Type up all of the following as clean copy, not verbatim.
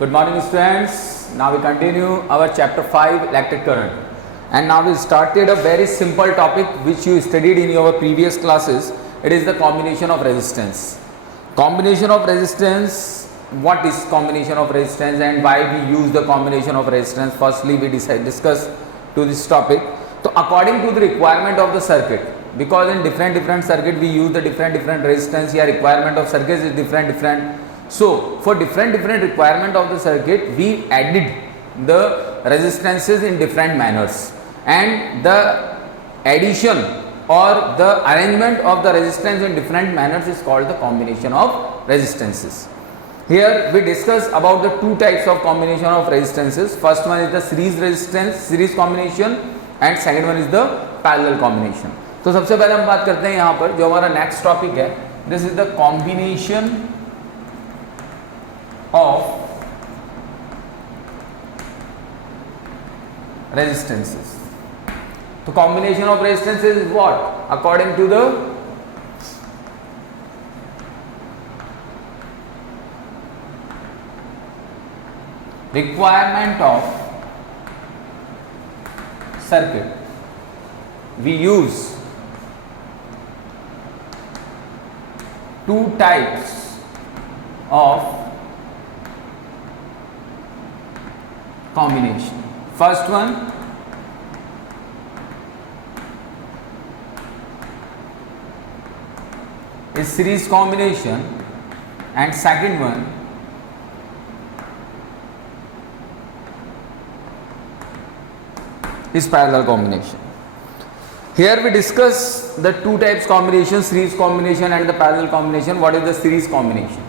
Good morning students. Now we continue our chapter 5 electric current, and now we started a very simple topic which you studied in your previous classes. It is the combination of resistance. Combination of resistance, what is combination of resistance and why we use the combination of resistance? Firstly we discuss to this topic. So according to the requirement of the circuit, because in different circuit we use the different resistance, here requirement of circuits is different. So for different requirement of the circuit, we added the resistances in different manners, and the addition or the arrangement of the resistance in different manners is called the combination of resistances. Here we discuss about the two types of combination of resistances. First one is the series resistance, series combination, and second one is the parallel combination. तो सबसे पहले हम बात करते हैं यहाँ पर जो हमारा नेक्स्ट टॉपिक है, this is the combination of resistances. So combination of resistances is what? According to the requirement of circuit, we use two types of combination. First one is series combination, and second one is parallel combination. Here we discuss the two types combination, series combination and the parallel combination. What is the series combination?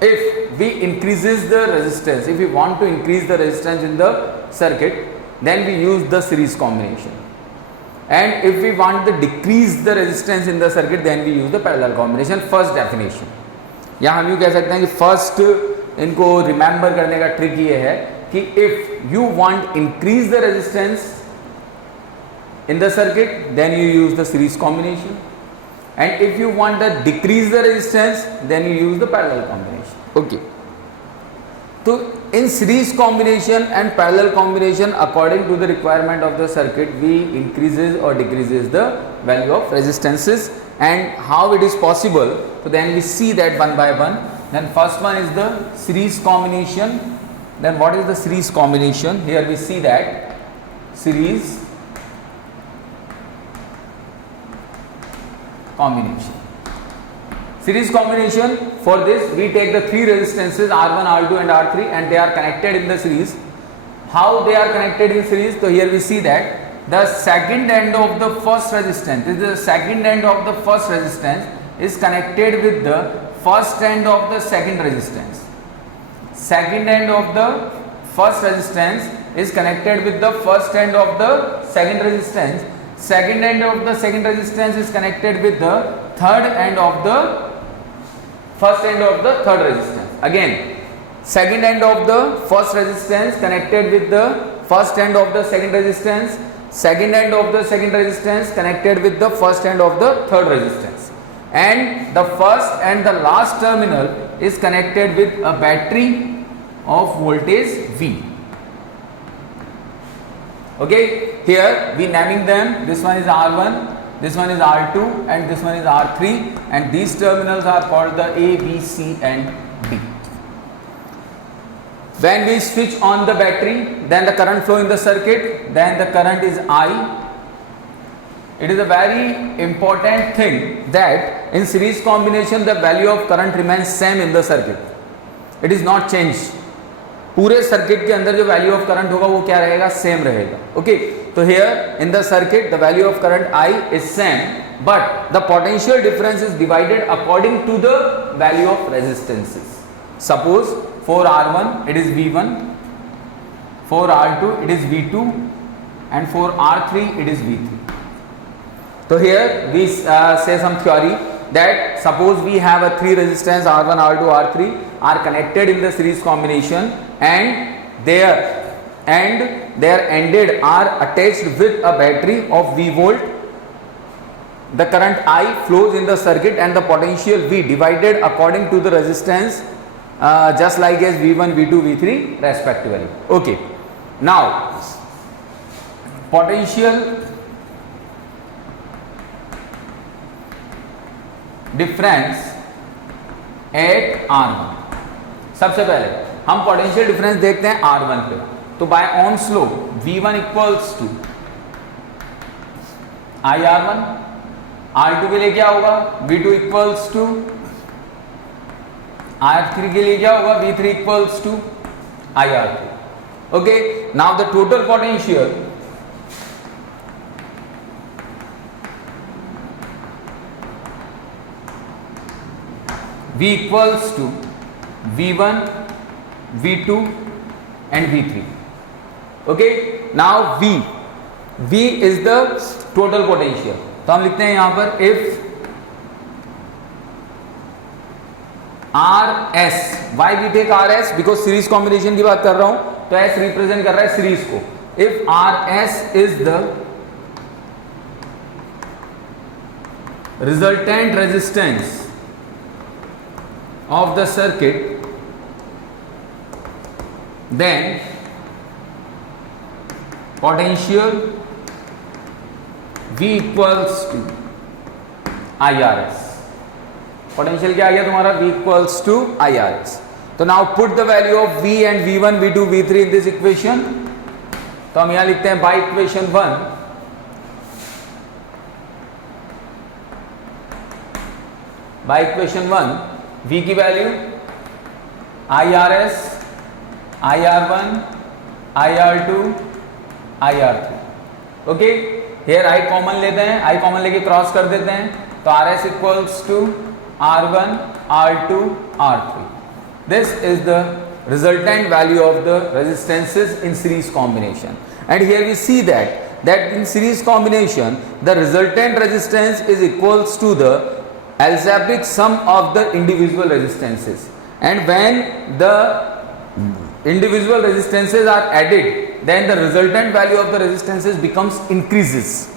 If we increases the resistance, if we want to increase the resistance in the circuit, then we use the series combination, and if we want to decrease the resistance in the circuit, then we use the parallel combination. First definition, या हम यूँ कह सकते हैं कि first इनको remember करने का ट्रिक ये है कि if you want increase the resistance in the circuit, then you use the series combination, and if you want to decrease the resistance, then you use the parallel combination. Okay, so in series combination and parallel combination, according to the requirement of the circuit, we increases or decreases the value of resistances, and how it is possible. So then we see that one by one. Then first one is the series combination. Then what is the series combination? Here we see that series combination. Series combination, for this we take the three resistances R1, R2 and R3, and they are connected in the series. How they are connected in series? So here we see that the second end of the first resistance, this is the second end of the first resistance, is connected with the first end of the second resistance. Second end of the first resistance is connected with the first end of the second resistance. Second end of the second resistance is connected with the third end of the first end of the third resistance. Again, second end of the first resistance connected with the first end of the second resistance. Second end of the second resistance connected with the first end of the third resistance. And the first and the last terminal is connected with a battery of voltage V. Okay, here we naming them. This one is R1, this one is R2, and this one is R3, and these terminals are called the A, B, C and D. When we switch on the battery, then the current flow in the circuit, then the current is I. It is a very important thing that in series combination the value of current remains same in the circuit. It is not changed. पूरे circuit के अंदर जो value of current होगा वो क्या रहेगा? Same रहेगा. Okay, तो here in the circuit the value of current I is same, but the potential difference is divided according to the value of resistances. Suppose for R1 it is V1, for R2 it is V2, and for R3 it is V3. So here we say some theory that suppose we have a three resistance R1, R2, R3 are connected in the series combination, and their ended are attached with a battery of V volt. The current I flows in the circuit and the potential V divided according to the resistance just like as V1, V2, V3 respectively. Okay. Now, potential difference at R1. सबसे पहले हम potential difference देखते हैं R1 पे. तो by Ohm's law V1 equals to IR1, R2 के लिए क्या होगा V2 इक्वल्स टू R3 के लिए क्या होगा V3 equals to IR3. Okay, now the total potential V equals to V1, V2 and V3. Okay, now V is the total potential. तो हम लिखते हैं यहां पर if RS, why we take RS? Because series combination की बात कर रहा हूं, तो S रिप्रेजेंट कर रहा है सीरीज को. If RS is the resultant resistance of the circuit, then potential V equals to IRS. Potential क्या आ गया तुम्हारा V equals to IRS. तो now put the value of V and V1, V2, V3 in this equation. तो हम यहां लिखते हैं by equation 1 by equation 1 V की वैल्यू IRS, IR1, IR2, IR3. Okay, here I common लेते हैं, I कॉमन लेके क्रॉस कर देते हैं, तो RS equals to R1, R2, R3. This is the resultant value of the resistances in series combination. And here we see that in series combination the resultant resistance is equals to the algebraic sum of the individual resistances, and when the individual resistances are added, then the resultant value of the resistances becomes increases.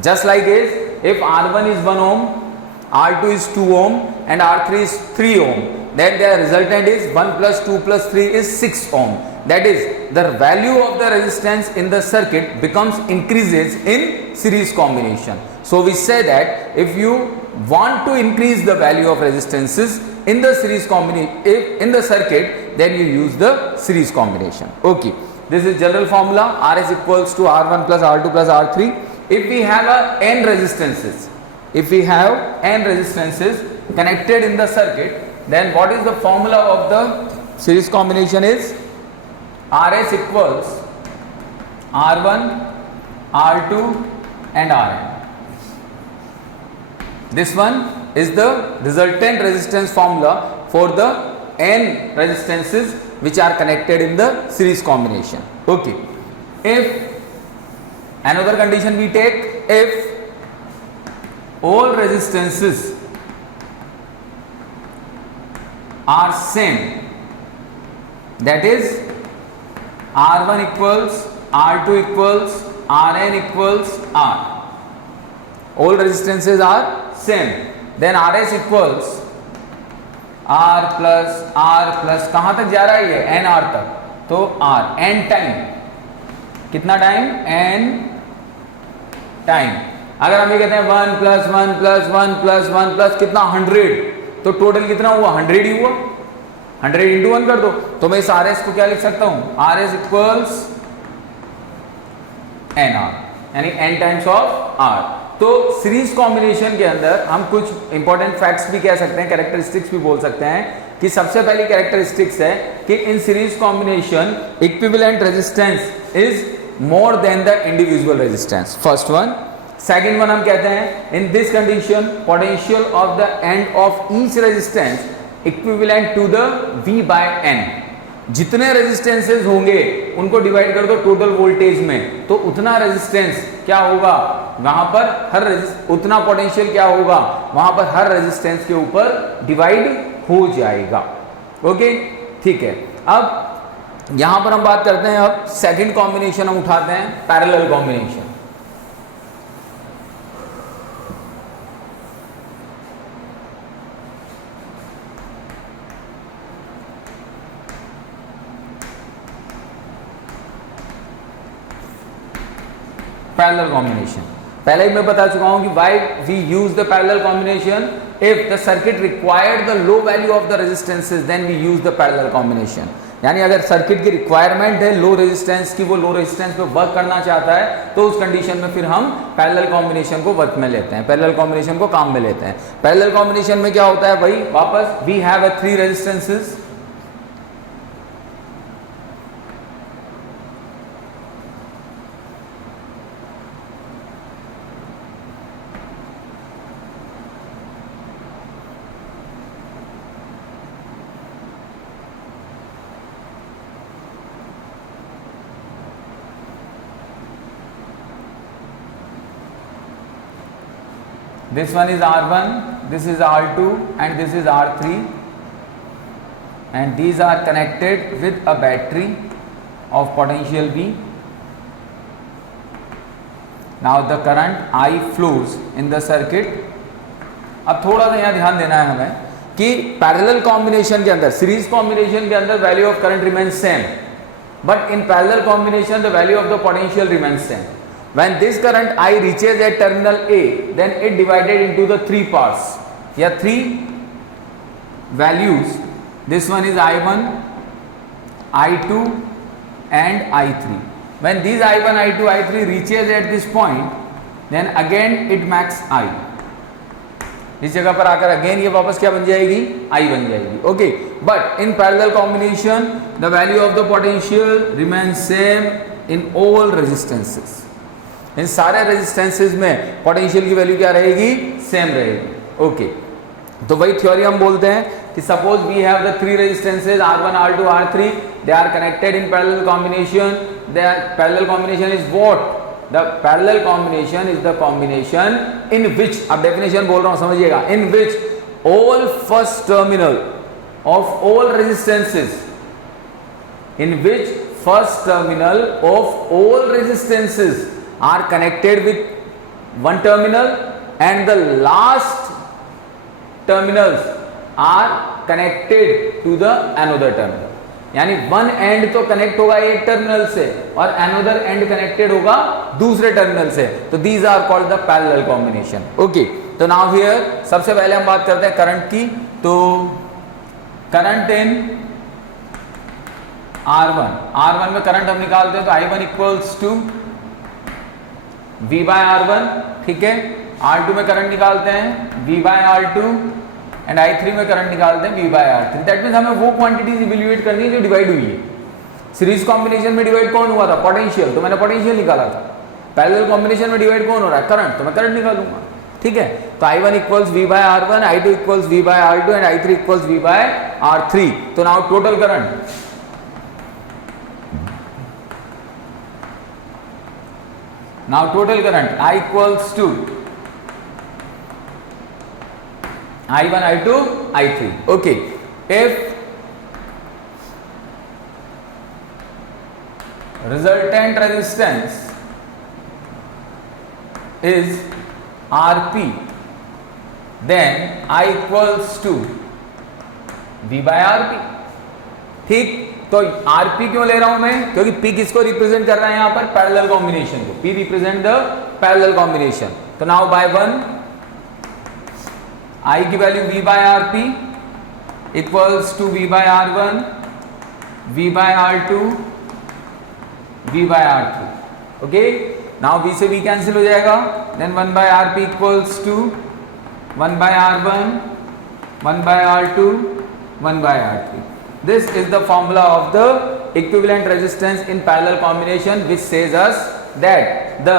Just like if R1 is 1 ohm, R2 is 2 ohm and R3 is 3 ohm, then the resultant is 1 plus 2 plus 3 is 6 ohm. That is, the value of the resistance in the circuit becomes increases in series combination. So we say that if you want to increase the value of resistances in the series combination, in the circuit, then you use the series combination. Okay, this is general formula. RS equals to R1 plus R2 plus R3. If we have n resistances, connected in the circuit, then what is the formula of the series combination is RS equals R1, R2 and Rn. This one is the resultant resistance formula for the n resistances which are connected in the series combination. Okay, if another condition we take, if all resistances are same, that is R1 equals, R2 equals, Rn equals R. All resistances are same, then RS equals R plus कहाँ तक जा रहा है ये n R तक, तो R n time, कितना time n time. अगर हम ये कहते हैं 1 plus 1 plus 1 plus 1 plus कितना 100, तो टोटल कितना हुआ 100 ही हुआ. 100 इंटू 1 कर दो, तो मैं इस RS को क्या लिख सकता हूं, RS इक्वल्स NR, यानी n टाइम्स ऑफ R. तो सीरीज कॉम्बिनेशन के अंदर हम कुछ इंपॉर्टेंट फैक्ट्स भी कह सकते हैं, कैरेक्टरिस्टिक्स भी बोल सकते हैं कि सबसे पहली कैरेक्टरिस्टिक्स है कि in series combination equivalent resistance is more than the individual resistance. First one. Second one हम कहते हैं in this condition potential of the end of each resistance equivalent to the V by N. जितने resistances होंगे उनको divide कर दो total voltage में, तो उतना रेजिस्टेंस क्या होगा वहां पर, हर उतना पोटेंशियल क्या होगा वहां पर हर रेजिस्टेंस के ऊपर डिवाइड हो जाएगा. ओके, ठीक है. अब यहां पर हम बात करते हैं, अब सेकंड कॉम्बिनेशन हम उठाते हैं, पैरेलल कॉम्बिनेशन. Parallel combination. पहले ही मैं बता चुका हूं कि why we use the parallel combination, if the circuit required the low value of the resistances then we use the parallel combination. यानी अगर सर्किट की रिक्वायरमेंट है लो रेजिस्टेंस की, वो लो रेजिस्टेंस पे वर्क करना चाहता है, तो उस कंडीशन में फिर हम पैरेलल कॉम्बिनेशन को वर्क में लेते हैं, पैरेलल कॉम्बिनेशन को काम में लेते हैं। पैरेलल कॉम्बिनेशन में क्या होता है भाई, वापस we have a 3 resistances, this one is R1, this is R2 and this is R3, and these are connected with a battery of potential V. Now the current I flows in the circuit. अब थोड़ा सा यहाँ ध्यान देना है हमें कि parallel combination के अंदर, सीरीज कॉम्बिनेशन के अंदर value of current remains same, but in parallel combination the value of the potential remains same. When this current I reaches at terminal A, then it divided into the 3 parts. Yeah, 3 values. This one is I1, I2 and I3. When these I1, I2, I3 reaches at this point, then again it makes I. इस जगह पर आकर again ये वापस क्या बन जाएगी, I बन जाएगी. Okay, but in parallel combination the value of the potential remains same in all resistances. इन सारे रेजिस्टेंसेस में पोटेंशियल की वैल्यू क्या रहेगी, सेम रहेगी. ओके, तो वही थ्योरी हम बोलते हैं कि suppose we have the 3 resistances R1, R2, R3, they are connected in parallel combination. The parallel combination is what, the parallel combination is the combination in which, अब डेफिनेशन बोल रहा हूं समझिएगा, in which all first terminal of all resistances, in which first terminal of all resistances are connected with one terminal and the last terminals are connected to the another terminal. यानी one and तो connect होगा एक terminal से और another and connected होगा दूसरे terminal से, तो these are called the parallel combination. Okay, तो नाउ हियर सबसे पहले हम बात करते हैं करंट की. तो करंट इन R1 में करंट हम निकालते हैं, तो I1 equals to V by R1, ठीक है. R2 में करंट निकालते हैं V by R2 and I3 में करंट निकालते हैं V by R3. That means हमें वो क्वांटिटीज इवैल्यूएट करनी है जो डिवाइड हुई है. सीरीज कॉम्बिनेशन में डिवाइड कौन हुआ था, पोटेंशियल, तो मैंने पोटेंशियल निकाला था. पैरेलल कॉम्बिनेशन में डिवाइड कौन हो रहा है, करंट, तो मैं करंट निकालूंगा. ठीक है, तो I1 equals V by R1, I2 equals V by R2 and I3 equals V by R3. तो now total current, now total current I equals to I1, I2, I3. Okay, if resultant resistance is Rp, then I equals to V by Rp. ठीक, तो Rp क्यों ले रहा हूं मैं, क्योंकि P किसको रिप्रेजेंट कर रहा है यहां पर, पैरेलल कॉम्बिनेशन को. P represent the parallel combination. तो नाउ बाय 1 I की value V by Rp equals to V by R1, V by R2, V by R3. Okay, now V से V कैंसिल हो जाएगा, then 1 by Rp equals to 1 by R1, 1 by R2, 1 by R3. This is the formula of the equivalent resistance in parallel combination, which says us that the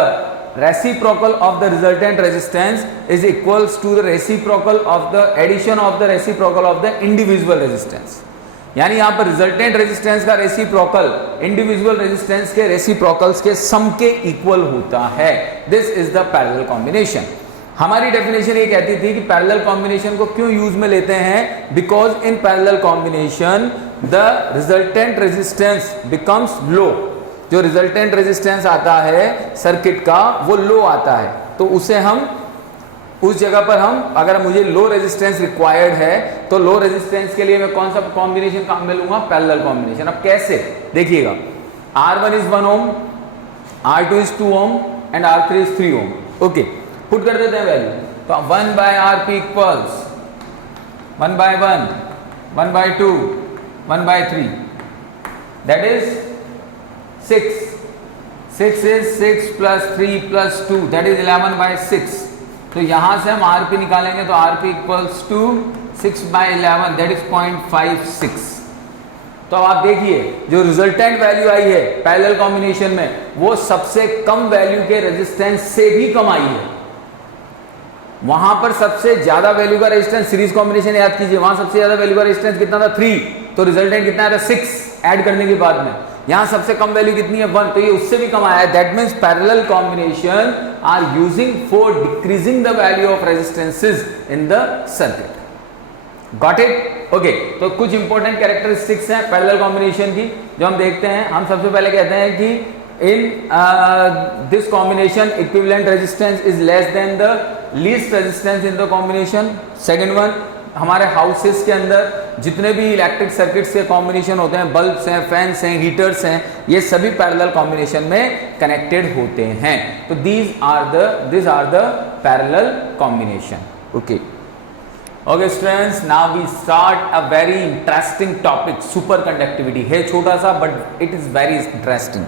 reciprocal of the resultant resistance is equals to the reciprocal of the addition of the reciprocal of the individual resistance. यानी यहाँ पर resultant resistance का reciprocal individual resistance के reciprocals के सम के equal होता है. This is the parallel combination. हमारी डेफिनेशन ये कहती थी कि पैरेलल कॉम्बिनेशन को क्यों यूज में लेते हैं, because in parallel combination the resultant resistance becomes low. जो रिजल्टेंट रेजिस्टेंस आता है सर्किट का वो लो आता है, तो उसे हम उस जगह पर हम अगर मुझे लो रेजिस्टेंस रिक्वायर्ड है तो लो रेजिस्टेंस के लिए मैं कौन सा कॉम्बिनेशन काम में लूंगा, पैरेलल कॉम्बिनेशन. अब कैसे देखिएगा, R1 is 1 ohm, R2 is 2 ohm, and R3 is 3 ohm. Okay, put कर देते हैं वैल्यू, तो 1 by RP equals 1 by 1, 1 by 2, 1 by 3, that is 6. 6 is 6 plus 3 plus 2, that is 11 by 6. तो यहां से हम RP निकालेंगे तो RP equals to 6 by 11, that is 0.56. तो आप देखिए जो रिजल्टेंट वैल्यू आई है पैरेलल कॉम्बिनेशन में, वो सबसे कम वैल्यू के रेजिस्टेंस से भी कम आई है। वहां पर सबसे ज्यादा वैल्यू का रेजिस्टेंस, सीरीज कॉम्बिनेशन याद कीजिए, वहां सबसे ज्यादा वैल्यू का रेजिस्टेंस कितना था 3, तो रिजल्टेंट कितना था 6 ऐड करने के बाद में। यहां सबसे कम वैल्यू कितनी है 1, तो ये उससे भी कम आया है। That means parallel combination are using for decreasing the value of resistances in the circuit. Got it? Okay, तो कुछ इंपॉर्टेंट कैरेक्टरिस्टिक्स हैं पैरेलल कॉम्बिनेशन की जो हम देखते हैं। हम सबसे पहले कहते हैं कि in this combination equivalent resistance is less than the least resistance in the combination. Second one, हमारे हाउसेस के अंदर जितने भी इलेक्ट्रिक सर्किट्स के कॉम्बिनेशन होते हैं, बल्ब्स हैं, फैंस हैं, हीटर्स हैं, ये सभी पैरेलल कॉम्बिनेशन में कनेक्टेड होते हैं। तो these are the parallel combination. Okay. Okay students, now we start a very interesting topic, superconductivity है छोटा सा but it is very interesting.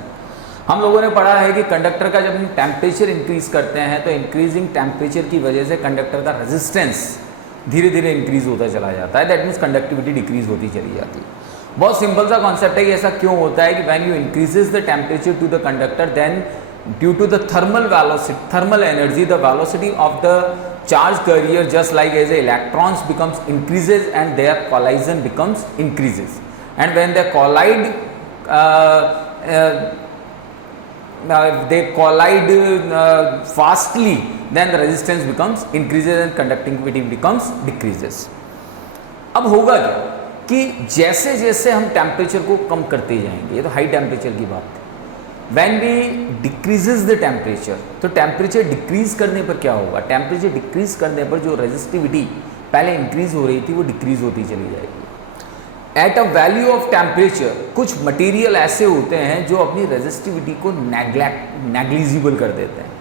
हम लोगों ने पढ़ा है कि कंडक्टर का जब हम टेम्परेचर इंक्रीज करते हैं तो इंक्रीजिंग टेम्परेचर की वजह से कंडक्टर का रेजिस्टेंस धीरे धीरे इंक्रीज होता चला जाता है। दैट मीन्स कंडक्टिविटी डिक्रीज होती चली जाती है। बहुत सिंपल सा कॉन्सेप्ट है कि ऐसा क्यों होता है कि when you increases the temperature to the conductor, then due to the thermal energy, the velocity of the charge carrier, just like as electrons becomes increases and their collision becomes increases, and when they collide fastly, then the resistance becomes increases and conductivity becomes decreases. अब होगा क्या कि जैसे जैसे हम temperature को कम करते जाएंगे, ये तो हाई टेम्परेचर की बात है, When we decreases the temperature, तो टेम्परेचर डिक्रीज करने पर क्या होगा, टेम्परेचर डिक्रीज करने पर जो रेजिस्टिविटी पहले इंक्रीज हो रही थी वो डिक्रीज होती चली जाएगी। At a value of temperature कुछ मटेरियल ऐसे होते हैं जो अपनी रेजिस्टिविटी को नेग्लिजिबल कर देते हैं।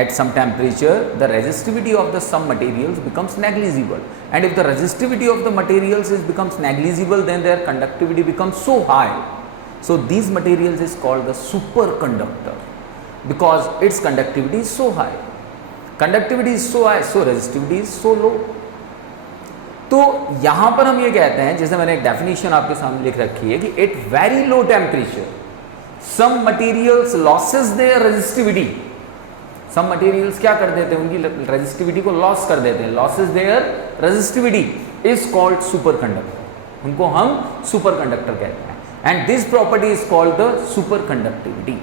At some temperature the resistivity of the some materials becomes negligible, and if the resistivity of the materials is becomes negligible, then their conductivity becomes so high. So these materials is called the superconductor because its conductivity is so high. Conductivity is so high, so resistivity is so low. तो यहाँ पर हम ये कहते हैं, जैसे मैंने एक डेफिनेशन आपके सामने लिख रखी है कि at very low temperature some materials losses their resistivity. Some materials क्या कर देते हैं, उनकी रेजिस्टिविटी को लॉस कर देते हैं, losses their resistivity is called superconductor. उनको हम superconductor कहते हैं. And this property is called the superconductivity,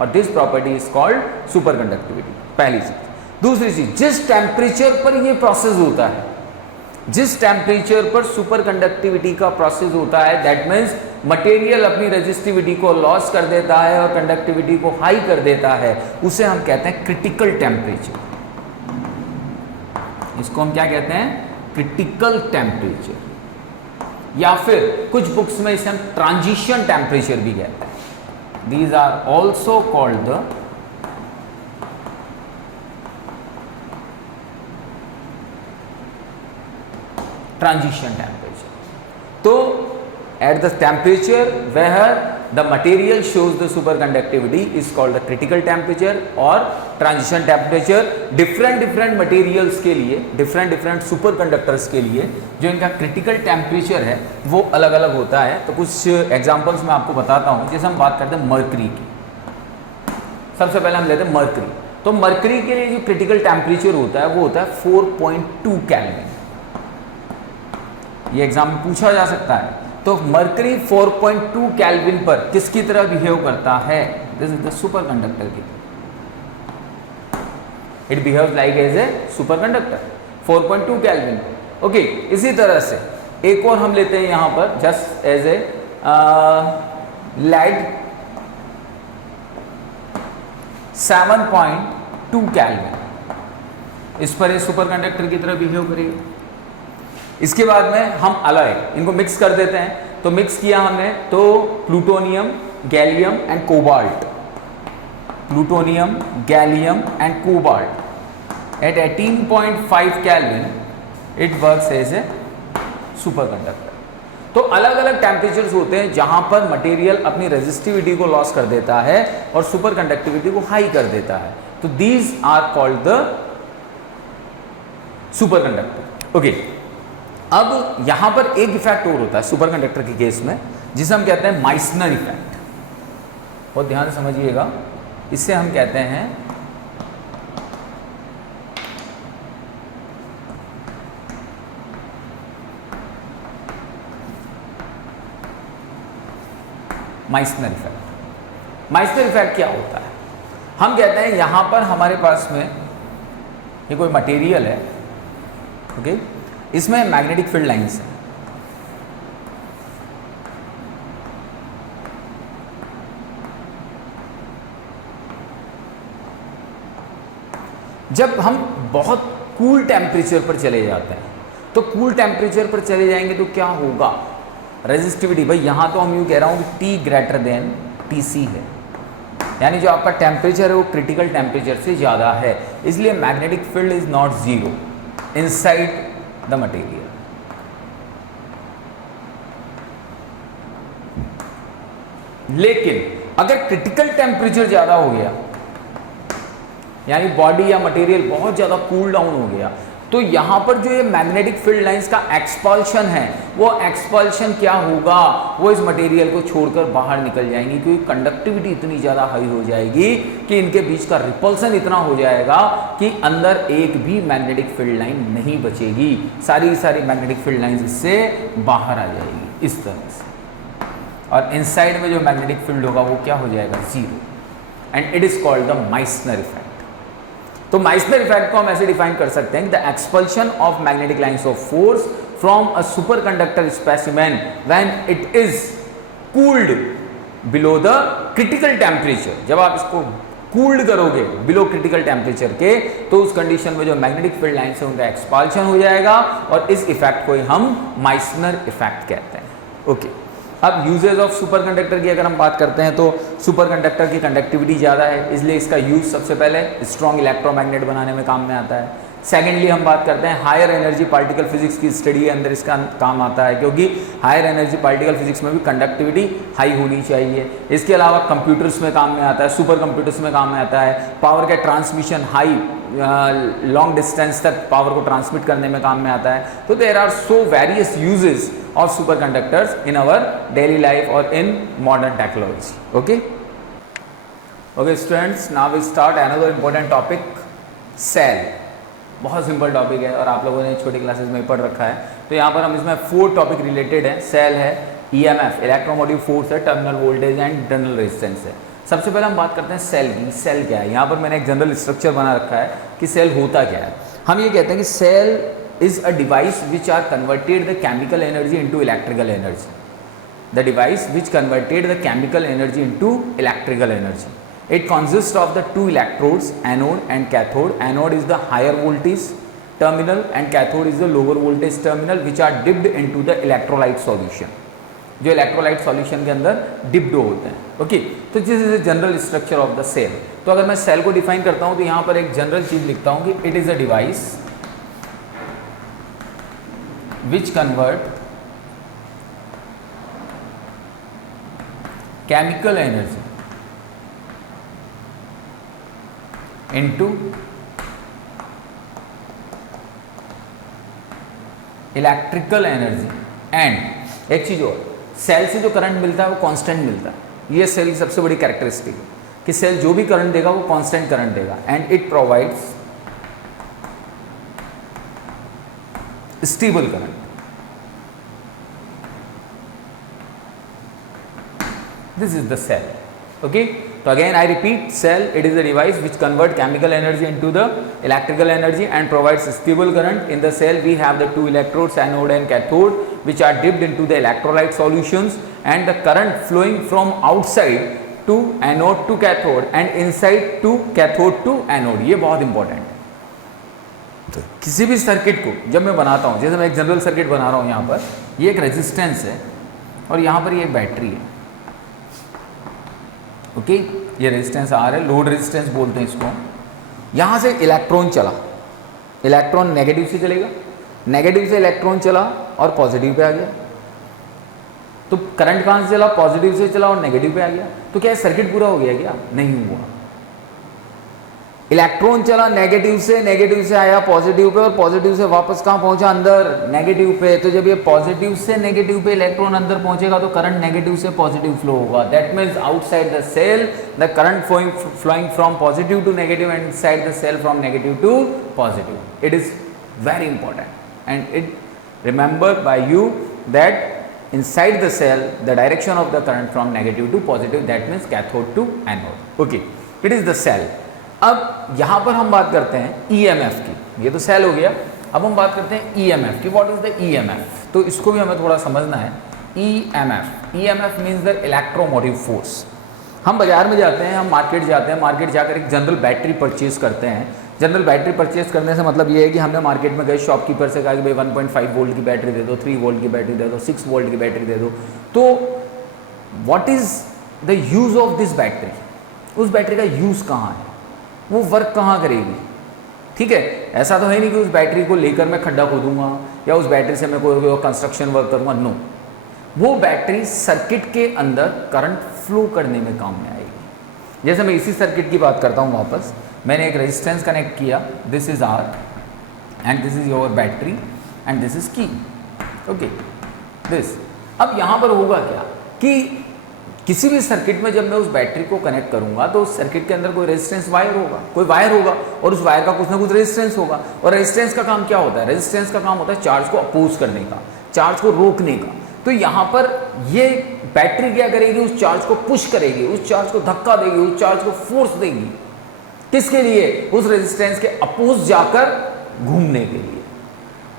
और this property is called superconductivity. पहली चीज। दूसरी चीज, जिस टेम्परेचर पर ये प्रोसेस होता है, जिस टेम्परेचर पर सुपरकंडक्टिविटी का प्रोसेस होता है, दैट मीन्स मटेरियल अपनी रेजिस्टिविटी को लॉस कर देता है और कंडक्टिविटी को हाई कर देता है, उसे हम कहते हैं क्रिटिकल टेम्परेचर। इसको हम क्या कहते हैं, क्रिटिकल टेम्परेचर, या फिर कुछ बुक्स में इसे हम ट्रांजिशन टेम्परेचर भी कहते हैं। These are also called the transition temperature. तो at the temperature where the material shows the superconductivity is called the critical temperature, और ट्रांजिशन टेम्परेचर डिफरेंट मटेरियल्स के लिए, डिफरेंट सुपरकंडक्टर्स के लिए जो इनका क्रिटिकल टेम्परेचर है वो अलग अलग होता है। तो कुछ एग्जांपल्स मैं आपको बताता हूँ। जैसे हम बात करते हैं मर्करी की, सबसे पहले हम लेते हैं मर्करी। तो मर्करी के लिए जो क्रिटिकल टेम्परेचर होता है वो होता है 4.2 केल्विन। ये एग्जाम में पूछा जा सकता है। तो मर्करी 4.2 केल्विन पर किसकी तरह बिहेव करता है, दिस इज द सुपरकंडक्टर की। It behaves like as a superconductor 4.2 kelvin. Okay, इसी तरह से एक और हम लेते हैं यहां पर just as a lead 7.2 kelvin. इस पर ये सुपरकंडक्टर की तरह बिहेव करेगा। इसके बाद में हम अलॉय, इनको मिक्स कर देते हैं। तो मिक्स किया हमने तो plutonium, gallium and cobalt, plutonium, gallium and cobalt. At 18.5 Kelvin, it works as a superconductor. तो अलग अलग टेम्परेचर्स होते हैं जहां पर मटेरियल अपनी रेजिस्टिविटी को लॉस कर देता है और सुपर कंडक्टिविटी को हाई कर देता है. तो these are called the superconductor. Okay, अब यहां पर एक इफेक्ट और होता है सुपर कंडक्टर के केस में, जिसे हम कहते हैं माइसनर इफेक्ट. बहुत ध्यान से समझिएगा, इससे हम कहते हैं माइसनर इफेक्ट. माइसनर इफेक्ट क्या होता है? हम कहते हैं यहां पर हमारे पास में ये कोई मटेरियल है, ओके, इसमें मैग्नेटिक फील्ड लाइंस है. जब हम बहुत कूल टेम्परेचर पर चले जाते हैं, तो कूल टेम्परेचर पर चले जाएंगे तो क्या होगा? रेजिस्टिविटी, भाई यहाँ तो हम यूँ कह रहा हूँ कि T ग्रेटर देन TC है, यानी जो आपका टेम्परेचर है वो क्रिटिकल टेम्परेचर से ज़्यादा है, इसलिए magnetic field is not zero inside the material. लेकिन अगर क्रिटिकल टेम्परेचर ज़्यादा हो गया, यानी बॉडी या मटेरियल बहुत ज़्यादा कूल डाउन हो गया, तो यहाँ पर जो ये मैग्नेटिक फील्ड लाइंस का एक्सपल्शन है, वो एक्सपल्शन क्या होगा? वो इस मटेरियल को छोड़कर बाहर निकल जाएंगी, क्योंकि कंडक्टिविटी इतनी ज़्यादा हाई हो जाएगी कि इनके बीच का रिपल्सन इतना हो जाएगा कि अंदर एक भी मैग्नेटिक फील्ड लाइन नहीं बचेगी. सारी मैग्नेटिक फील्ड लाइंस इससे बाहर आ जाएगी इस तरह से, और इनसाइड में जो मैग्नेटिक फील्ड होगा वो क्या हो जाएगा? Zero. And it is called the Meissner effect. तो माइसनर इफेक्ट को हम ऐसे डिफाइन कर सकते हैं, the expulsion of magnetic lines of force from a superconductor specimen when it is cooled below the critical temperature. जब आप इसको कूल्ड करोगे बिलो क्रिटिकल टेम्परेचर के, तो उस कंडीशन में जो मैग्नेटिक फील्ड लाइंस है उनका एक्सपल्शन हो जाएगा, और इस इफेक्ट को ही हम माइसनर इफेक्ट कहते हैं. ओके, अब यूजेज ऑफ सुपर कंडक्टर की अगर हम बात करते हैं, तो सुपर कंडक्टर की कंडक्टिविटी ज़्यादा है, इसलिए इसका यूज सबसे पहले स्ट्रॉन्ग इलेक्ट्रोमैग्नेट बनाने में काम में आता है. सेकेंडली हम बात करते हैं हायर एनर्जी पार्टिकल फिजिक्स की स्टडी के अंदर इसका काम आता है, क्योंकि हायर एनर्जी पार्टिकल फिजिक्स में भी कंडक्टिविटी हाई होनी चाहिए. इसके अलावा कंप्यूटर्स में काम में आता है, सुपर कंप्यूटर्स में काम में आता है. पावर का ट्रांसमिशन हाई लॉन्ग डिस्टेंस तक पावर को ट्रांसमिट करने में काम में आता है. तो there are so various uses of superconductors in our daily life or in modern technology. Okay students, now we start another important topic, cell. बहुत सिंपल टॉपिक है और आप लोगों ने छोटी क्लासेस में पढ़ रखा है. तो यहाँ पर हम इसमें 4 टॉपिक रिलेटेड है. सेल है, EMF इलेक्ट्रोमोटिव फोर्स है, terminal voltage and internal resistance है. सबसे पहले हम बात करते हैं सेल की. सेल क्या है? यहाँ पर मैंने एक जनरल स्ट्रक्चर बना रखा है कि सेल होता क्या है. हम ये कहते हैं कि cell is a device which are converted the chemical energy into electrical energy. The device which converted the chemical energy into electrical energy. It consists of the 2 electrodes, anode and cathode. Anode is the higher voltage terminal and cathode is the lower voltage terminal, which are dipped into the electrolyte solution. जो electrolyte solution के अंदर dipped होते हैं. Okay, तो this is a general structure of the cell. तो अगर मैं cell को डिफाइन करता हूँ तो यहाँ पर एक जनरल चीज लिखता हूँ कि it is a device which convert chemical energy into electrical energy. and एक चीज और, सेल से जो करंट मिलता है वो कांस्टेंट मिलता है. ये सेल की सबसे बड़ी कैरेक्टरिस्टिक है कि सेल जो भी करंट देगा वो कांस्टेंट करंट देगा. And it provides stable current. This is the cell. Okay, so again I repeat, cell, it is a device which convert chemical energy into the electrical energy and provides stable current. In the cell we have the 2 electrodes, anode and cathode, which are dipped into the electrolyte solutions, and the current flowing from outside to anode to cathode and inside to cathode to anode. ये बहुत important है. तो किसी भी circuit को जब मैं बनाता हूँ, जैसे मैं एक जनरल सर्किट बना रहा हूँ, यहाँ पर ये एक रेजिस्टेंस है और यहाँ पर ये एक बैटरी है. ओके, ये रेजिस्टेंस आर है, लोड रेजिस्टेंस बोलते हैं इसको। यहाँ से इलेक्ट्रॉन चला, इलेक्ट्रॉन नेगेटिव से चलेगा, नेगेटिव से इलेक्ट्रॉन चला और पॉजिटिव पे आ गया। तो करंट कहाँ से चला? पॉजिटिव से चला और नेगेटिव पे आ गया। तो क्या सर्किट पूरा हो गया क्या? नहीं हुआ। इलेक्ट्रॉन चला नेगेटिव से आया पॉजिटिव पे और पॉजिटिव से वापस कहाँ पहुंचा? अंदर, नेगेटिव पे। तो जब ये पॉजिटिव से नेगेटिव पे इलेक्ट्रॉन अंदर पहुंचेगा तो करंट नेगेटिव से पॉजिटिव फ्लो होगा। That means outside the cell the current flowing from positive to negative and inside the cell from negative to positive. It is very important and it remember by you that inside the cell the direction of the current from negative to positive, that means cathode to anode. Okay, it is the cell. अब यहाँ पर हम बात करते हैं EMF की। ये तो सेल हो गया, अब हम बात करते हैं EMF की। What is the EMF? तो इसको भी हमें थोड़ा समझना है। EMF means the electromotive force. हम बाजार में जाते हैं, हम मार्केट जाते हैं, मार्केट जाकर एक जनरल बैटरी परचेज करते हैं। जनरल बैटरी परचेज करने से मतलब ये है कि हमने मार्केट में गए, शॉपकीपर से कहा कि भाई 1.5 वोल्ट की बैटरी दे दो, 3 वोल्ट की बैटरी दे दो, 6 वोल्ट की बैटरी दे दो। तो what is the use of this battery? उस बैटरी का यूज कहाँ है, वो वर्क कहाँ करेगी? ठीक है, ऐसा तो है नहीं कि उस बैटरी को लेकर मैं खड्डा खोदूंगा या उस बैटरी से मैं कोई कंस्ट्रक्शन वर्क करूंगा। नो, वो बैटरी सर्किट के अंदर करंट फ्लो करने में काम में आएगी। जैसे मैं इसी सर्किट की बात करता हूँ वापस, मैंने एक रेजिस्टेंस कनेक्ट किया, this is R and this is your battery and this is key. Okay, this. अब यहाँ पर होगा क्या कि किसी भी सर्किट में जब मैं उस बैटरी को कनेक्ट करूंगा तो उस सर्किट के अंदर कोई रेजिस्टेंस वायर होगा, कोई वायर होगा और उस वायर का कुछ ना कुछ रेजिस्टेंस होगा। और रेजिस्टेंस का काम क्या होता है? रेजिस्टेंस का काम होता है चार्ज को अपोज करने का, चार्ज को रोकने का। तो यहाँ पर ये बैटरी क्या करेगी? उस चार्ज को पुश करेगी, उस चार्ज को धक्का देगी, उस चार्ज को फोर्स देगी। किसके लिए? उस रेजिस्टेंस के अपोज जाकर घूमने के लिए।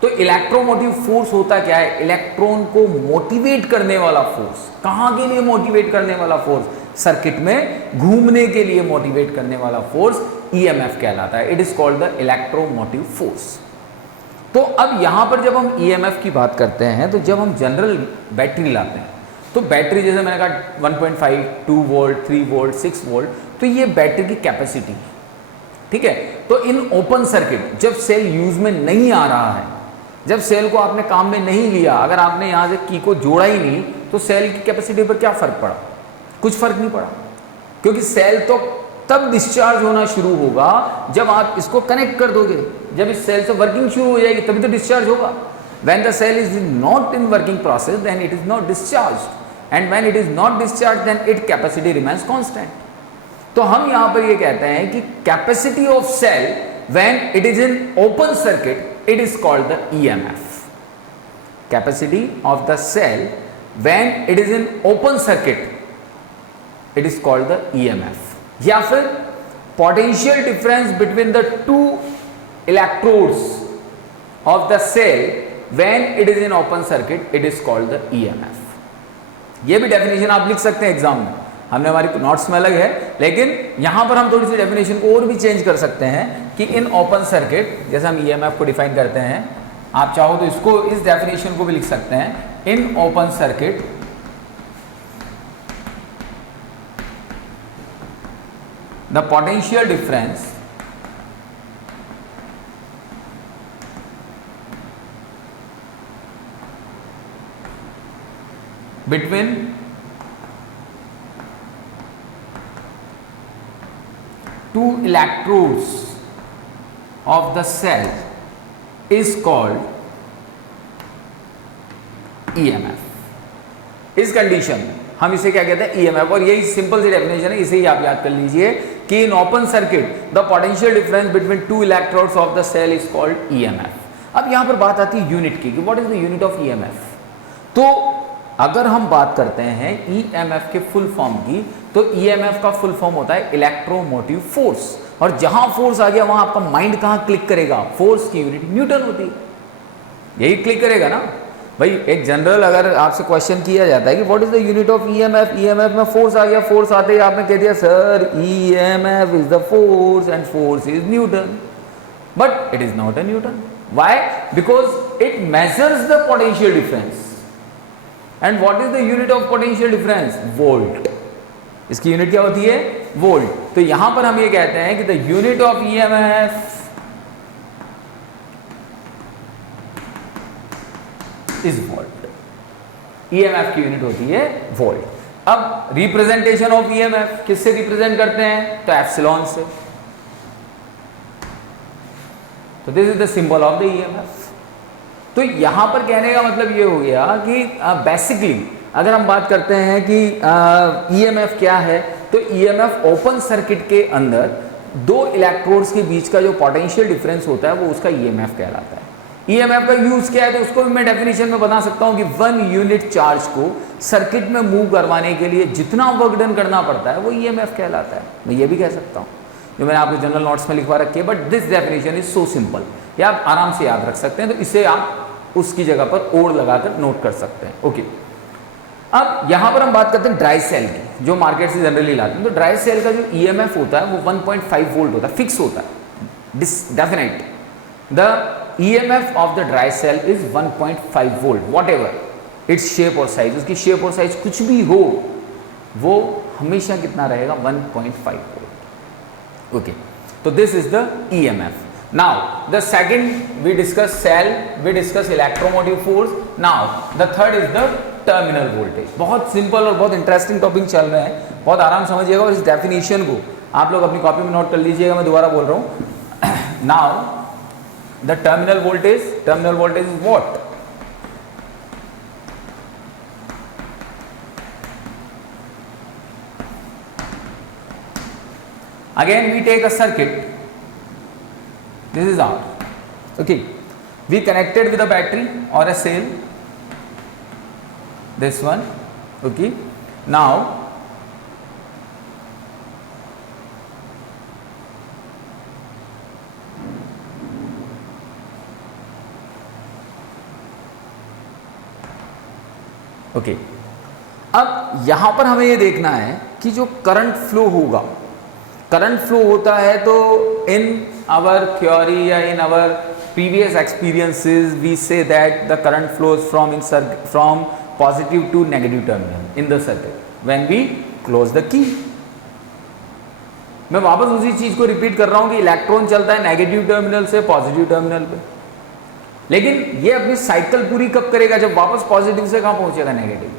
तो इलेक्ट्रोमोटिव फोर्स होता क्या है? इलेक्ट्रॉन को मोटिवेट करने वाला फोर्स। कहां के लिए मोटिवेट करने वाला फोर्स? सर्किट में घूमने के लिए मोटिवेट करने वाला फोर्स EMF कहलाता है। It is called the electromotive force. तो अब यहां पर जब हम EMF की बात करते हैं, तो जब हम जनरल बैटरी लाते हैं, तो बैटरी जैसे मैंने कहा 1.5, 2 वोल्ट, 3 वोल्ट, 6 वोल्ट, तो ये बैटरी की कैपेसिटी, ठीक है। तो इन ओपन सर्किट जब सेल यूज में नहीं आ रहा है, जब सेल को आपने काम में नहीं लिया, अगर आपने यहां से की को जोड़ा ही नहीं, तो सेल की कैपेसिटी पर क्या फर्क पड़ा? कुछ फर्क नहीं पड़ा, क्योंकि सेल तो तब डिस्चार्ज होना शुरू होगा जब आप इसको कनेक्ट कर दोगे। जब इस सेल से वर्किंग शुरू हो जाएगी तभी तो डिस्चार्ज होगा। When the cell is not in working process, then it is not discharged, and when it is not discharged, then its capacity remains constant. तो हम यहाँ पर ये कहते हैं कि capacity of cell when it is in open circuit, it is called the EMF. Capacity of the cell when it is in open circuit, it is called the EMF. या फिर potential difference between the two electrodes of the cell when it is in open circuit, it is called the EMF. ये भी definition आप लिख सकते हैं exam में, हमने हमारी नोट्स में अलग है, लेकिन यहां पर हम थोड़ी सी डेफिनेशन को और भी चेंज कर सकते हैं कि इन ओपन सर्किट, जैसे हम EMF को डिफाइन करते हैं, आप चाहो तो इसको, इस डेफिनेशन को भी लिख सकते हैं, इन open circuit the potential difference between two electrodes of the cell is called EMF. इस कंडीशन में हम इसे क्या कहते हैं? EMF. और यही सिंपल सी डेफिनेशन है, इसे ही आप याद कर लीजिए कि in open circuit the potential difference between two electrodes of the cell is called EMF. अब यहां पर बात आती है यूनिट की कि what is the unit of EMF. तो अगर हम बात करते हैं EMF के फुल फॉर्म की, तो EMF का फुल फॉर्म होता है इलेक्ट्रोमोटिव फोर्स। और जहां फोर्स आ गया वहां आपका माइंड कहां क्लिक करेगा? फोर्स की यूनिट न्यूटन होती है, यही क्लिक करेगा ना भाई। एक जनरल अगर आपसे क्वेश्चन किया जाता है कि what is the unit of EMF, EMF में फोर्स आ गया, फोर्स आते ही आपने कह दिया sir EMF is the force and force is Newton, but it is not a Newton. Why? Because it measures the potential difference. And what is the unit of potential difference? Volt. इसकी unit क्या होती है? Volt. तो यहां पर हम ये कहते हैं कि the unit of EMF is volt. EMF की यूनिट होती है वोल्ट। अब रिप्रेजेंटेशन ऑफ ईएमएफ किससे रिप्रेजेंट करते हैं? तो एप्सिलॉन से। तो this is the symbol of the EMF. तो यहां पर कहने का मतलब ये हो गया कि बेसिकली अगर हम बात करते हैं कि ईएमएफ क्या है, तो ईएमएफ ओपन सर्किट के अंदर दो इलेक्ट्रोड्स के बीच का जो पोटेंशियल डिफरेंस होता है वो उसका ईएमएफ कहलाता है। ईएमएफ का यूज क्या है, तो उसको भी मैं डेफिनेशन में बता सकता हूं कि 1 यूनिट चार्ज को सर्किट में मूव करवाने के लिए जितना वर्क डन करना पड़ता है वो ईएमएफ कहलाता है। मैं ये भी कह सकता हूं, जो मैंने आपको जनरल नोट्स में लिखवा रखी है, but this definition is so simple, ये आप आराम से याद रख सकते हैं। तो इसे आप उसकी जगह पर और लगाकर नोट कर सकते हैं। ओके, अब यहां पर हम बात करते हैं ड्राई सेल की, जो मार्केट से जनरली लाते हैं। तो ड्राई सेल का जो ईएमएफ होता है वो 1.5 वोल्ट होता है, फिक्स होता है, definite. The EMF of the dry cell is 1.5 volt, whatever its shape और साइज, उसकी शेप और साइज कुछ भी हो वो हमेशा कितना रहेगा? 1.5 वोल्ट। ओके, तो this is the EMF. Now the second we discuss cell, we discuss electromotive force. Now the third is the terminal voltage. बहुत सिंपल और बहुत इंटरेस्टिंग टॉपिक चल रहे हैं, बहुत आराम समझिएगा और इस डेफिनेशन को आप लोग अपनी कॉपी में नोट कर लीजिएगा। मैं दोबारा बोल रहा हूँ। Now the terminal voltage is what? Again we take a circuit. This is R. Okay, we connected with a battery or a cell, this one. Okay, now okay, अब यहां पर हमें ये देखना है कि जो करंट फ्लो होगा, करंट फ्लो होता है तो इन आवर थ्योरी या in our previous experiences we say that the current flows from positive to negative terminal in the circuit when we close the key. मैं वापस उसी चीज को रिपीट कर रहा हूं कि इलेक्ट्रॉन चलता है नेगेटिव टर्मिनल से पॉजिटिव टर्मिनल पे, लेकिन ये अपनी साइकिल पूरी कब करेगा? जब वापस पॉजिटिव से कहां पहुंचेगा? नेगेटिव।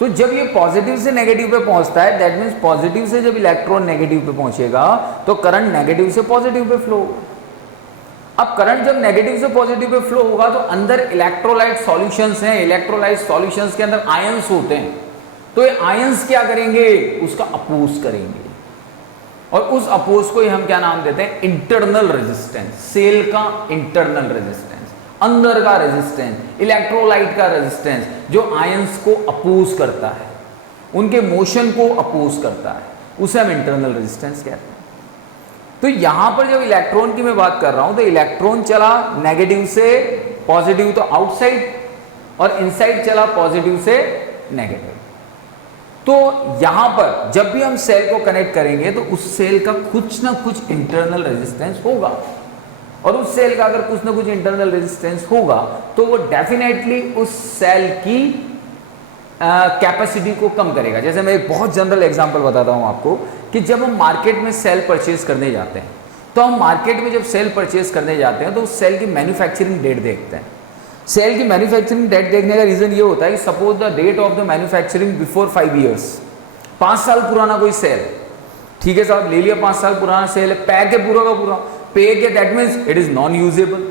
तो जब ये पॉजिटिव से नेगेटिव पे पहुंचता है, दैट मींस पॉजिटिव से जब इलेक्ट्रॉन नेगेटिव पे पहुंचेगा तो करंट नेगेटिव से पॉजिटिव पे फ्लो होगा। अब करंट जब नेगेटिव से पॉजिटिव पे फ्लो होगा तो अंदर इलेक्ट्रोलाइट सॉल्यूशंस हैं, इलेक्ट्रोलाइट सॉल्यूशंस के अंदर आयंस होते हैं। तो ये आयंस क्या करेंगे? उसका अपोज करेंगे, और उस अपोज को ही हम क्या नाम देते हैं? Internal resistance. सेल का इंटरनल रेजिस्टेंस, अंदर का रेजिस्टेंस, इलेक्ट्रोलाइट का रेजिस्टेंस जो आयंस को अपोज करता है, उनके मोशन को अपोज करता है, उसे हम इंटरनल रेजिस्टेंस कहते हैं। तो यहां पर जब इलेक्ट्रॉन की मैं बात कर रहा हूं तो इलेक्ट्रॉन चला नेगेटिव से पॉजिटिव तो आउटसाइड, और इनसाइड चला पॉजिटिव से नेगेटिव। तो यहां पर जब भी हम सेल को कनेक्ट करेंगे तो उस सेल का कुछ ना कुछ इंटरनल रेजिस्टेंस होगा, और उस सेल का अगर कुछ ना कुछ इंटरनल रेजिस्टेंस होगा तो वो डेफिनेटली उस सेल की कैपेसिटी को कम करेगा। जैसे मैं एक बहुत जनरल एग्जांपल बताता हूं आपको कि जब हम मार्केट में सेल परचेज करने जाते हैं, तो हम मार्केट में जब सेल परचेज करने जाते हैं तो उस सेल की मैन्युफैक्चरिंग डेट देखते हैं। सेल की मैन्युफैक्चरिंग डेट देखने का रीजन ये होता है कि suppose the date of the manufacturing before 5 years, 5 साल पुराना कोई सेल, ठीक है साहब, ले लिया 5 साल पुराना सेल है, पैक है पूरा का पूरा, पैक है, that means it is non usable,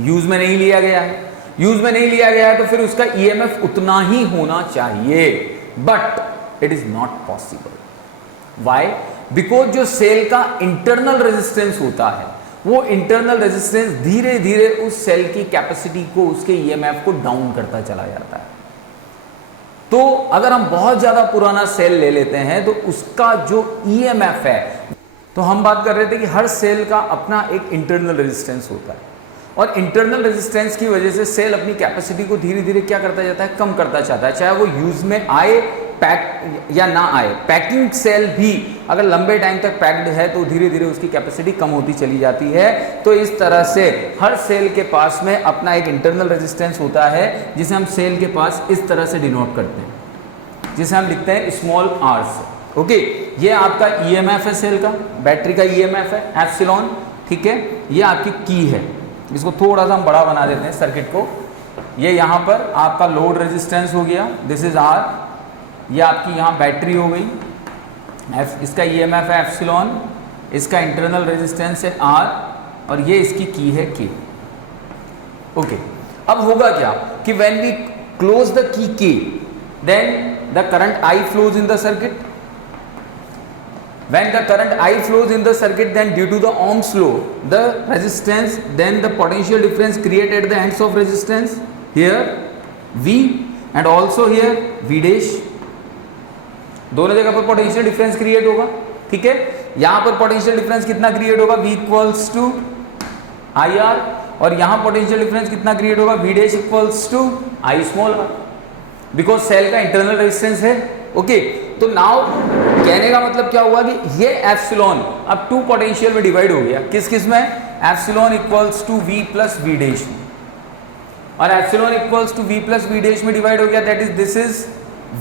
use में नहीं लिया गया है। यूज में नहीं लिया गया है तो फिर उसका ईएमएफ उतना ही होना चाहिए, but it is not possible. Why? Because जो सेल का इंटरनल रेजिस्टेंस होता है वो इंटरनल रेजिस्टेंस धीरे धीरे उस सेल की कैपेसिटी को, उसके ईएमएफ को डाउन करता चला जाता है। तो अगर हम बहुत ज्यादा पुराना सेल ले लेते हैं तो उसका जो ईएमएफ है, तो हम बात कर रहे थे कि हर सेल का अपना एक इंटरनल रेजिस्टेंस होता है, और इंटरनल रेजिस्टेंस की वजह से सेल अपनी कैपेसिटी को धीरे धीरे क्या करता जाता है? कम करता चाहता है, चाहे वो यूज में आए पैक या ना आए। पैकिंग सेल भी अगर लंबे टाइम तक पैक्ड है तो धीरे धीरे उसकी कैपेसिटी कम होती चली जाती है। तो इस तरह से हर सेल के पास में अपना एक इंटरनल रेजिस्टेंस होता है जिसे हम सेल के पास इस तरह से डिनोट करते हैं। जिसे हम लिखते हैं स्मॉल आर से। ओके, ये आपका ईएमएफ है सेल का, बैटरी का ईएमएफ है एप्सिलॉन, ठीक है। ये आपकी की है, इसको थोड़ा सा हम बड़ा बना देते हैं सर्किट को। ये यहाँ पर आपका लोड रेजिस्टेंस हो गया, दिस इज आर, ये आपकी यहाँ बैटरी हो गई, इसका ईएमएफ है एप्सिलॉन, इसका इंटरनल रेजिस्टेंस है आर, और ये इसकी की है के। ओके, अब होगा क्या कि when we close the key के, then the current I flows in the circuit. When the current I flows in the circuit, then due to the Ohm's law, the resistance, then the potential difference created at the ends of resistance, here V and also here V dash, दोनों जगह पर potential difference create होगा, ठीक है। यहां पर potential difference कितना create होगा, V equals to I R, और यहां पोटेंशियल डिफरेंस कितना क्रिएट होगा, V dash equals to I small R, because cell का इंटरनल रेजिस्टेंस है। ओके, तो नाउ कहने का मतलब क्या हुआ कि ये एप्सिलॉन अब टू पोटेंशियल में डिवाइड हो गया, किस किस में, epsilon equals to V plus V dash, और epsilon equals to V plus V dash में डिवाइड हो गया, that is this is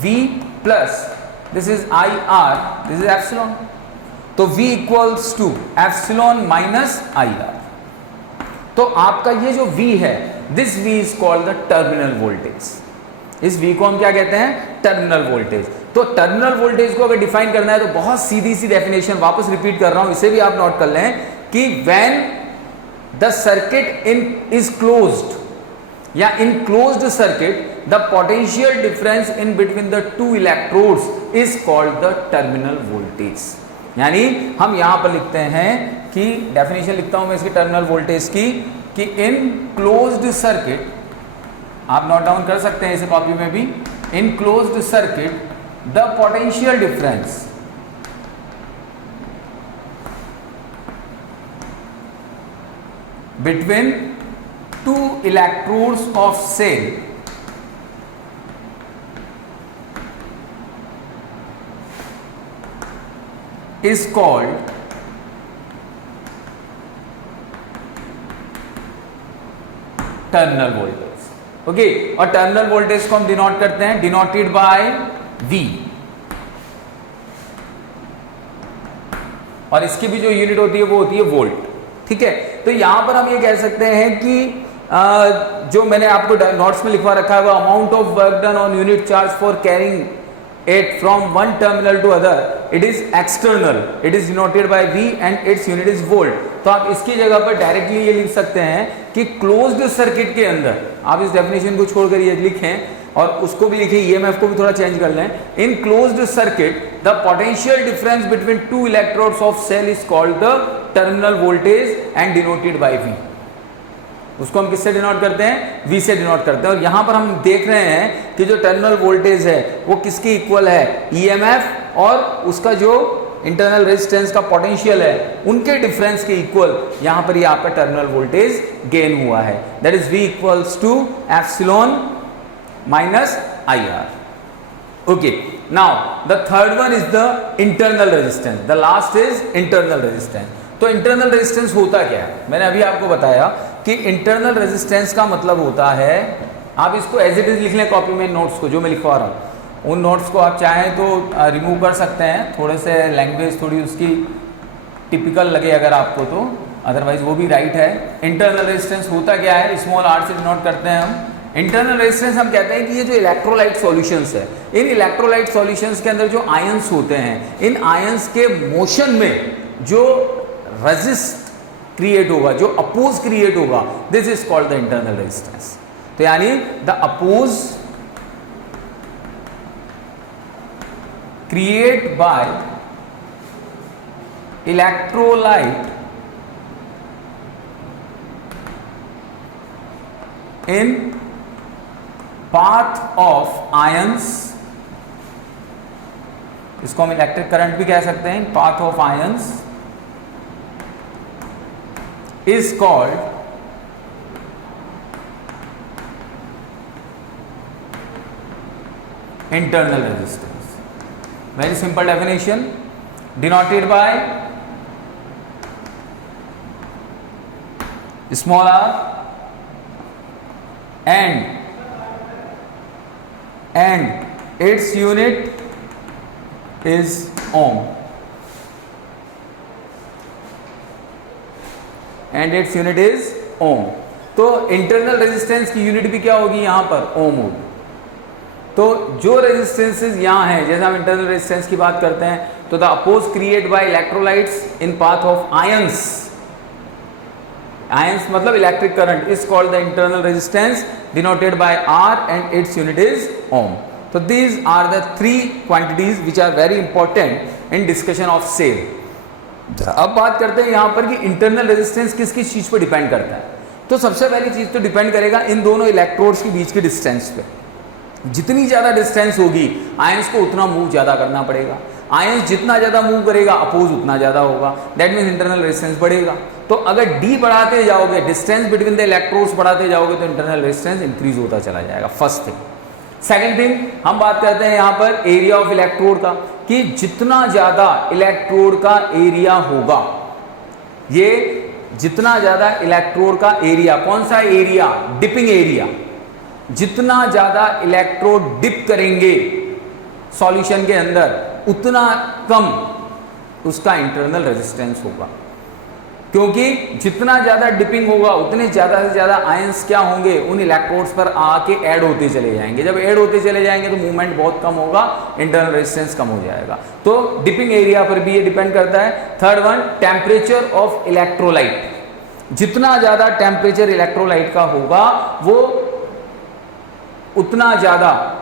V plus this is I R, this is epsilon. तो V equals to epsilon minus I R. तो आपका ये जो V है, this V is called the terminal voltage. इस V को हम क्या कहते हैं, टर्मिनल वोल्टेज। तो टर्मिनल वोल्टेज को अगर डिफाइन करना है तो बहुत सीधी सी डेफिनेशन वापस रिपीट कर रहा हूं, इसे भी आप नोट कर लें कि when the circuit is closed या in closed circuit, the potential difference in between the two electrodes is called the terminal voltage. यानी हम यहां पर लिखते हैं कि डेफिनेशन लिखता हूं मैं इसकी टर्मिनल वोल्टेज की, कि इन क्लोज्ड सर्किट, आप नोट डाउन कर सकते हैं इसे कॉपी में भी, in closed circuit the potential difference between two electrodes of cell is called terminal voltage. Okay, और टर्मिनल वोल्टेज को हम डिनोट करते हैं, डिनोटेड बाय V, और इसकी भी जो यूनिट होती है वो होती है वोल्ट, ठीक है। तो यहां पर हम ये कह सकते हैं कि जो मैंने आपको नोट्स में लिखवा रखा है, वो amount of work done on unit charge for carrying it from one terminal to other, it is external, it is denoted by V and its unit is volt। तो आप इसकी जगह पर डायरेक्टली ये लिख सकते हैं कि क्लोज्ड सर्किट के अंदर, आप इस डेफिनेशन को छोड़कर ये लिखें और उसको भी लिखें, ईएमएफ को भी थोड़ा चेंज कर लें। In closed circuit the potential difference between two electrodes of cell is called the terminal voltage and denoted by V। उसको हम किससे डिनोट करते हैं, V से डिनोट करते हैं। और यहां पर हम देख रहे हैं कि जो टर्मिनल वोल्टेज है वो किसके इक्वल है, ईएमएफ और उसका जो इंटरनल रेजिस्टेंस का पोटेंशियल है उनके डिफरेंस के इक्वल यहां पर ये आपका टर्मिनल वोल्टेज गेन हुआ है, that is V equals to epsilon minus I R. Okay, now the third one is the internal resistance, the last is internal resistance. तो इंटरनल रेजिस्टेंस होता क्या है, मैंने अभी आपको बताया कि इंटरनल रेजिस्टेंस का मतलब होता है, आप इसको एज इट इज लिख लें कॉपी में, नोट्स को जो मैं लिखवा रहा हूँ उन नोट्स को आप चाहें तो रिमूव कर सकते हैं, थोड़े से लैंग्वेज थोड़ी उसकी टिपिकल लगे अगर आपको तो, अदरवाइज वो भी राइट है। इंटरनल रेजिस्टेंस होता क्या है, स्मॉल आर से डिनोट करते हैं हम। इंटरनल रेजिस्टेंस हम कहते हैं कि ये जो इलेक्ट्रोलाइट सॉल्यूशंस है, इन इलेक्ट्रोलाइट सॉल्यूशंस के अंदर जो आयंस होते हैं, इन आयंस के मोशन में जो रेजिस्ट क्रिएट होगा, जो अपोज क्रिएट होगा, this is called the internal resistance. तो यानी the oppose create by electrolyte in path of ions, इसको हम इलेक्ट्रिक करंट भी कह सकते हैं, in path of ions is called internal resistance. Very simple definition, denoted by small r and its unit is ohm and its unit is ohm. तो internal resistance की unit भी क्या होगी यहां पर, ओम होगी। तो जो रेजिस्टेंसेस यहां हैं, जैसे हम इंटरनल रेजिस्टेंस की बात करते हैं, तो the oppose create by electrolytes in path of ions, ions मतलब electric current, is called the internal resistance denoted by r and its unit is ohm. तो these are the three quantities which are very important in discussion of cell. अब बात करते हैं यहां पर कि internal resistance किस किस चीज पर डिपेंड करता है। तो सबसे पहली चीज तो डिपेंड करेगा इन दोनों इलेक्ट्रोड्स के बीच के डिस्टेंस पे। जितनी ज्यादा डिस्टेंस होगी आयंस को उतना मूव ज्यादा करना पड़ेगा, आयंस जितना ज्यादा मूव करेगा अपोज उतना ज्यादा होगा, दैट मीन्स इंटरनल रेजिस्टेंस बढ़ेगा। तो अगर डी बढ़ाते जाओगे, डिस्टेंस बिटवीन द इलेक्ट्रोड्स बढ़ाते जाओगे, तो इंटरनल रेजिस्टेंस इंक्रीज होता चला जाएगा, फर्स्ट थिंग। सेकेंड थिंग, हम बात करते हैं यहां पर एरिया ऑफ इलेक्ट्रोड का, कि जितना ज्यादा इलेक्ट्रोड का एरिया होगा, ये जितना ज्यादा इलेक्ट्रोड का एरिया, कौन सा एरिया, डिपिंग एरिया, जितना ज्यादा इलेक्ट्रोड डिप करेंगे सॉल्यूशन के अंदर उतना कम उसका इंटरनल रेजिस्टेंस होगा। क्योंकि जितना ज्यादा डिपिंग होगा उतने ज्यादा से ज्यादा आयंस क्या होंगे, उन इलेक्ट्रोड्स पर आके ऐड होते चले जाएंगे। जब ऐड होते चले जाएंगे तो मूवमेंट बहुत कम होगा, इंटरनल रेजिस्टेंस कम हो जाएगा। तो डिपिंग एरिया पर भी ये डिपेंड करता है। Third one, temperature of electrolyte, जितना ज्यादा टेम्परेचर इलेक्ट्रोलाइट का होगा वो उतना ज्यादा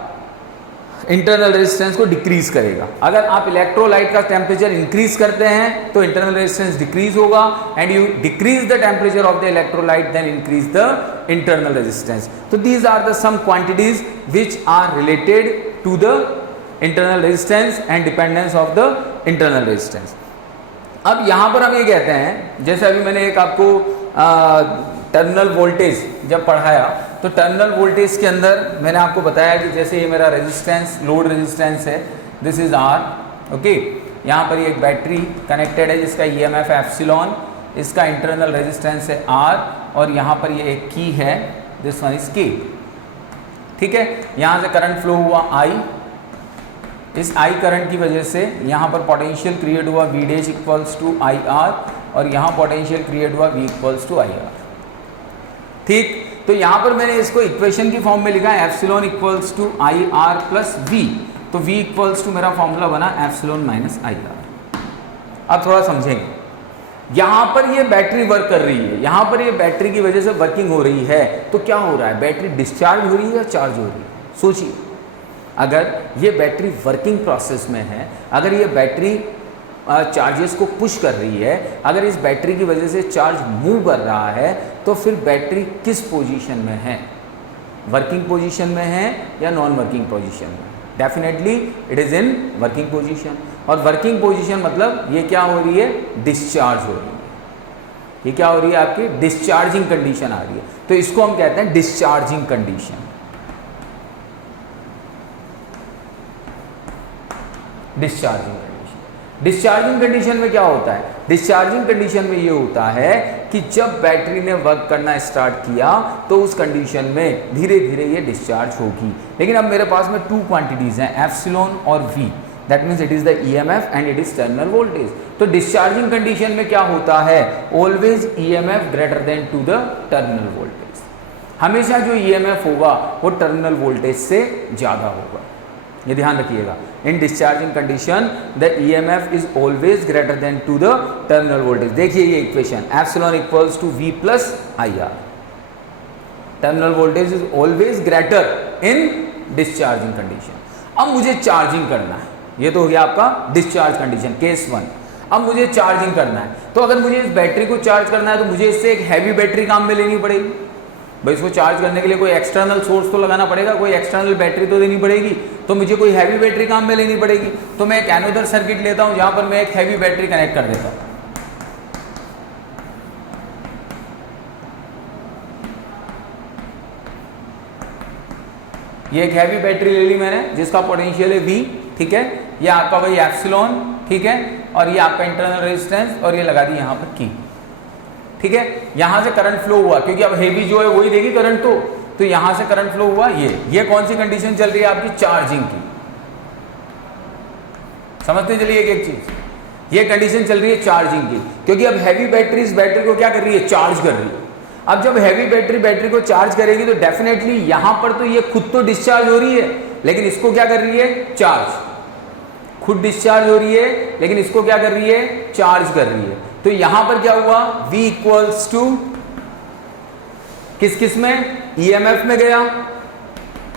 इंटरनल रेजिस्टेंस को डिक्रीज करेगा। अगर आप इलेक्ट्रोलाइट का टेम्परेचर इंक्रीज करते हैं तो इंटरनल रेजिस्टेंस डिक्रीज होगा, and you decrease the temperature of the electrolyte then increase the internal resistance. तो these are the some quantities which are related to the internal resistance and dependence of the internal resistance. अब यहां पर हम ये कहते हैं, जैसे अभी मैंने एक आपको टर्मिनल वोल्टेज जब पढ़ाया, तो टर्मिनल वोल्टेज के अंदर मैंने आपको बताया कि जैसे ये मेरा रेजिस्टेंस, लोड रेजिस्टेंस है, दिस इज आर, ओके। यहाँ पर ये एक बैटरी कनेक्टेड है जिसका ईएमएफ है एप्सिलॉन, इसका इंटरनल रेजिस्टेंस है आर, और यहाँ पर ये एक की है, दिस वन इज के, ठीक है। यहाँ से करंट फ्लो हुआ आई, इस आई करंट की वजह से यहाँ पर पोटेंशियल क्रिएट हुआ V dash equals to I R, और यहाँ पोटेंशियल क्रिएट हुआ V equals to I R, ठीक। तो यहाँ पर मैंने इसको इक्वेशन की फॉर्म में लिखा है epsilon equals to I R plus V, तो वी इक्वल्स टू मेरा फॉर्मूला बना एप्सिलॉन माइनस आई आर। अब थोड़ा समझेंगे, यहाँ पर ये बैटरी वर्क कर रही है, यहाँ पर ये बैटरी की वजह से वर्किंग हो रही है, तो क्या हो रहा है, बैटरी डिस्चार्ज हो रही है या चार्ज हो रही है। सोचिए, अगर ये बैटरी वर्किंग प्रोसेस में है, अगर ये बैटरी चार्जेस को पुश कर रही है, अगर इस बैटरी की वजह से चार्ज मूव कर रहा है, तो फिर बैटरी किस पोजीशन में है, वर्किंग पोजीशन में है या नॉन वर्किंग पोजीशन में। Definitely it is in working position, और वर्किंग पोजीशन मतलब ये क्या हो रही है, डिस्चार्ज हो रही है। ये क्या हो रही है, आपकी डिस्चार्जिंग कंडीशन आ रही है, तो इसको हम कहते हैं डिस्चार्जिंग कंडीशन। डिस्चार्जिंग कंडीशन में क्या होता है, डिस्चार्जिंग कंडीशन में ये होता है कि जब बैटरी ने वर्क करना स्टार्ट किया तो उस कंडीशन में धीरे धीरे ये डिस्चार्ज होगी। लेकिन अब मेरे पास में टू क्वांटिटीज हैं, एप्सिलॉन और V, that means it is the EMF and it is terminal voltage. तो डिस्चार्जिंग कंडीशन में क्या होता है, always EMF greater than to the terminal voltage. हमेशा जो ईएमएफ होगा वो टर्मिनल वोल्टेज से ज़्यादा होगा, ये ध्यान रखिएगा। In discharging condition the EMF is always greater than to the terminal voltage. देखिए ये equation, epsilon equals to V plus I R, terminal voltage is always greater in discharging condition. अब मुझे चार्जिंग करना है, ये तो हो गया आपका डिस्चार्ज कंडीशन केस 1। अब मुझे चार्जिंग करना है, तो अगर मुझे इस बैटरी को चार्ज करना है तो मुझे इससे एक हैवी बैटरी काम में लेनी पड़ेगी। भाई इसको चार्ज करने के लिए कोई एक्सटर्नल सोर्स तो लगाना पड़ेगा, कोई एक्सटर्नल बैटरी तो देनी पड़ेगी, तो मुझे कोई हैवी बैटरी काम में लेनी पड़ेगी। तो मैं एक एनोदर सर्किट लेता हूं जहां पर मैं एक हैवी बैटरी कनेक्ट कर देता हूं। ये एक हैवी बैटरी ले ली मैंने जिसका पोटेंशियल है V, ठीक है। ये आपका वही एप्सिलॉन, ठीक है, और ये आपका इंटरनल रेजिस्टेंस, और ये लगा दी यहाँ पर की, ठीक है। यहां से करंट फ्लो हुआ, क्योंकि अब हेवी जो है वही देगी करंट, तो यहां से करंट फ्लो हुआ। ये कौन सी कंडीशन चल रही है आपकी, चार्जिंग की। समझते चलिए एक एक चीज। ये कंडीशन चल रही है चार्जिंग की, क्योंकि अब हैवी बैटरी इस बैटरी को क्या कर रही है, चार्ज कर रही है। अब जब हैवी बैटरी को चार्ज करेगी तो डेफिनेटली यहां पर तो ये खुद तो डिस्चार्ज हो रही है, लेकिन इसको क्या कर रही है, चार्ज। खुद डिस्चार्ज हो रही है लेकिन इसको क्या कर रही है, चार्ज कर रही है। तो यहां पर क्या हुआ, V इक्वल्स टू किस में, EMF में गया,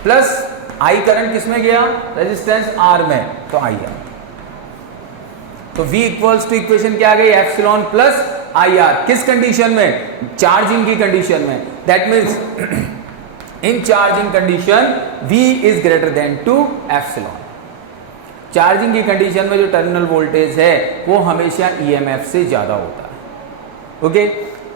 प्लस I करंट किस में गया, रेजिस्टेंस R में, तो IR। तो V इक्वल्स टू इक्वेशन क्या आ गई, एप्सिलॉन प्लस IR। किस कंडीशन में, चार्जिंग की कंडीशन में। That means in charging condition V is greater than to epsilon. Charging की कंडीशन में जो टर्मिनल वोल्टेज है वो हमेशा EMF से ज्यादा होता है। ओके